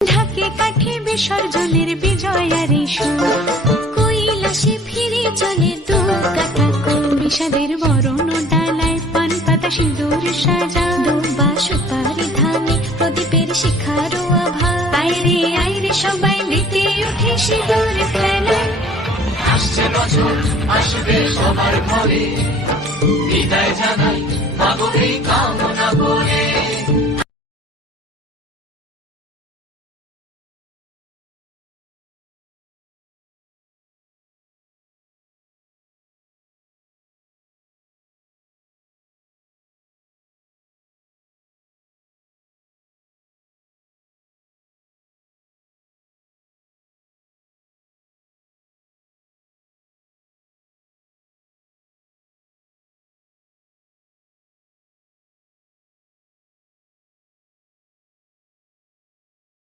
ঢাকে কাঠে বিসর্জনের বিজয়ারি সুর, কৈলাসে ফিরে চলে দু কাঠা বিষাদের বরণ ডালায় পান পাতা সিঁদুর সাজা, দুবা সুপারি ধানে প্রদীপের শিখারো আভা। আইরে সবাই মেতে উঠে সিঁদুর খেলায়। আসছে বছর আসবে সবার ঘরে, বিদায় জানাই মাগো এই কামনা করে।